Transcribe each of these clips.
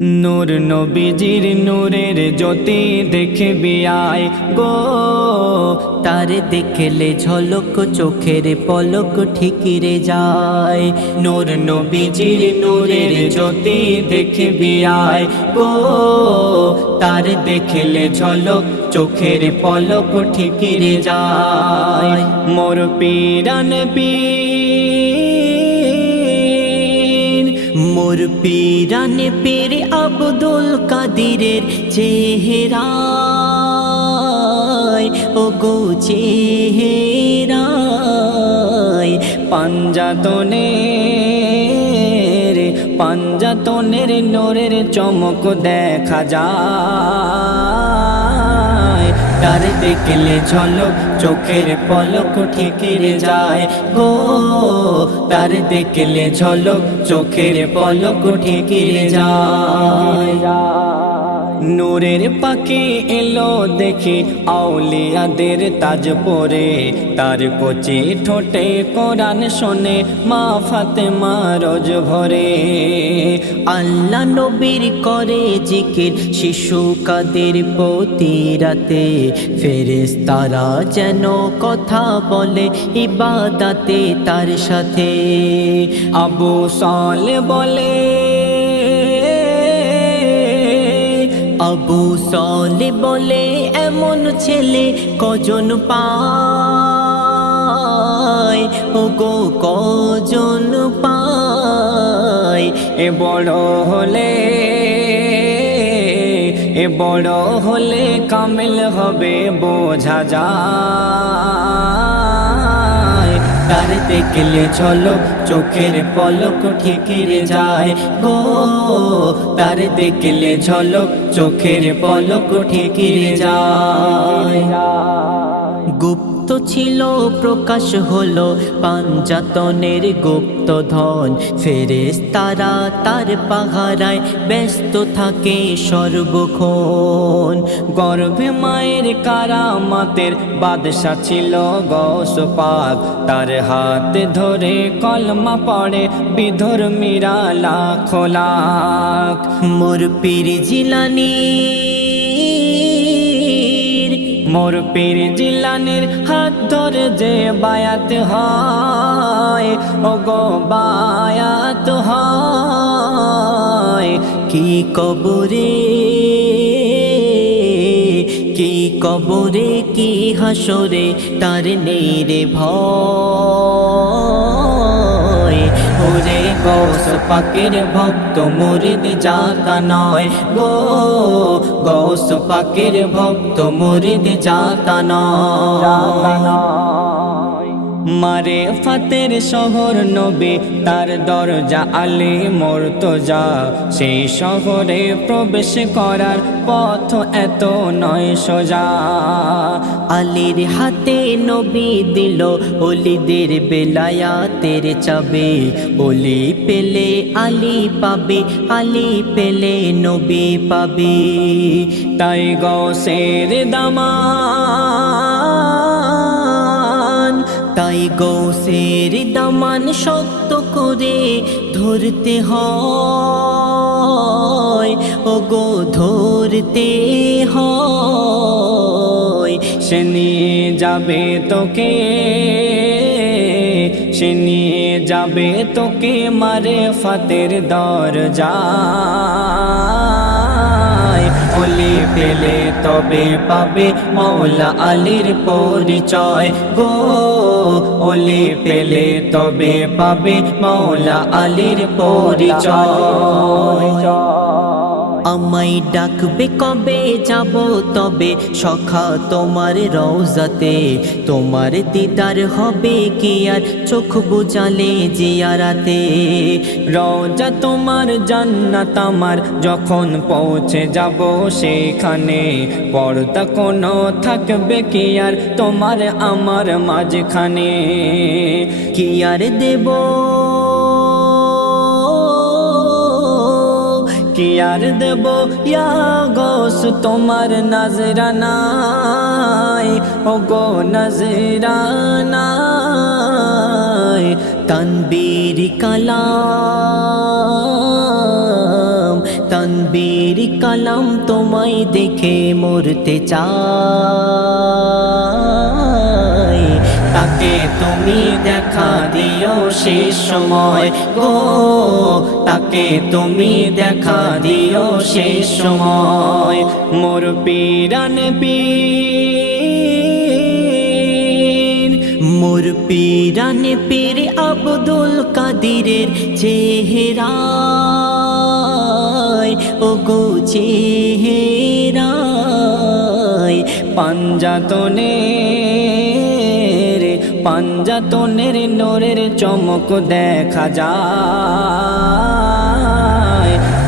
নূর নবীজির নূরের জ্যোতি দেখবি আয় গো। তার দেখলে ঝলক চোখের পলক ঠিকিরে যায়। নূর নবীজির নূরের জ্যোতি দেখবি আয় গো। তার দেখলে ঝলক চোখের পলক ঠিকিরে যায়। মোর পীরান পীর মোর পীরানে পীর আব্দুল কাদিরের চেহারা ও গো চেহারায়। পাঞ্জাতনের পাঞ্জাতনের নোরের চমক দেখা যায়। তার দেখলে ঝলক, চোখের পলক ঠিকিরে যায়। গো তার দেখলে ঝলক, চোখের পলক ঠিকিরে যায়। নূরের পাখি এলো দেখি, আউলিয়াদের তাজ পরে। তার কচি ঠোঁটে কোরআন শোনে, মা ফাতে রোজ ভরে। আল্লাহ নবীর করে জিকির, শিশু কাদের প্রতি রাতে। ফেরেস তারা যেন কথা বলে, ইবাদাতে তার সাথে। আবু সালে বলে আবু সলে বলে, এমন ছেলে কজন পায়? ও কজন পায়? এ বড় হলে, এ বড় হলে কামিল হবে, বোঝা যায়। দেখলে চলো চোখের পলক ঠিকিরে যায় গো। তার দেখলে চলো চোখের পলক ঠিকিরে যায়। গুপ্ত ছিল, প্রকাশ হলো পাঞ্জাতনের গুপ্ত ধন ফেরেস তারা তার পাহারায় ব্যস্ত থাকে সর্বক্ষণ। গর্ভে মায়ের কারামাতের বাদশা ছিল গৌস পাক তার হাত ধরে কলমা পড়ে বিধর মীরা লাখ লাখ। মোর পীর জিলানি মোর পীর জিলানির হাত ধরে যে বায়াত হয় ও গো বায়াত হয়। কি কবরে কি কবরে, কি হাসরে তার নেই ভয়। ওরে গৌস পাকের ভক্ত মুরিদ জাকা নয় গো গৌস পাকের ভক্ত মুরিদ জাকা নয় মারে ফাতের শহর নবী, তার দরজা আলী মর্তজা। সেই শহরে প্রবেশ করার পথ এত নয় সোজা। আলীর হাতে নবী দিল অলিদের বেলায়াতের চাবে। অলি পেলে আলী পাবে, আলী পেলে নবী পাবে। তাই গৌসের দামান তাই গৌসের দামান শক্ত করে ধরতে হয়। ও গো ধরতে হয়। সে নিয়ে যাবে তোকে, সে নিয়ে যাবে তোকে মারে ফাতের দরজায় অলি পেলে তবে পাবে মৌলা আলীর পরিচয় গো। অলি পেলে তবে পাবে মৌলা আলীর পরিচয়। আমায় ডাকবে কবে যাব? তবে সখা, তোমার রওজাতে তোমার দিদার হবে কি আর? চোখ বুঝালে জিয়ারাতে। রওজা তোমার, জান্নাত আমার। যখন পৌঁছে যাব সেখানে পর্দা কোনো থাকবে কি আর? তোমার আমার মাঝখানে। কি আর দেব? কি আর দেব? গোস, তোমার নজরানায় ও গো নজরানায় তানবীর কালাম, তনবীর কালাম তোমায় দেখে মরতে চাই। তাকে তুমি দেখা দিও শেষ সময়। গো তাকে তুমি দেখা দিও শেষ সময়। মোর পীরান পীর, মোর পীরান পীর আব্দুল কাদিরের চেহারা ও গো চেহারায় পাঞ্জাতনের পাঞ্জাতনের নোরের চমক দেখা যায়।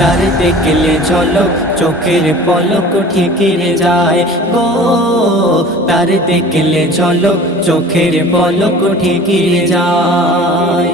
তার দেখলে ঝলক, চোখের পলক ঠিকিরে যায় গো। তার দেখলে ঝলক, চোখের পলক ঠিকিরে যায়।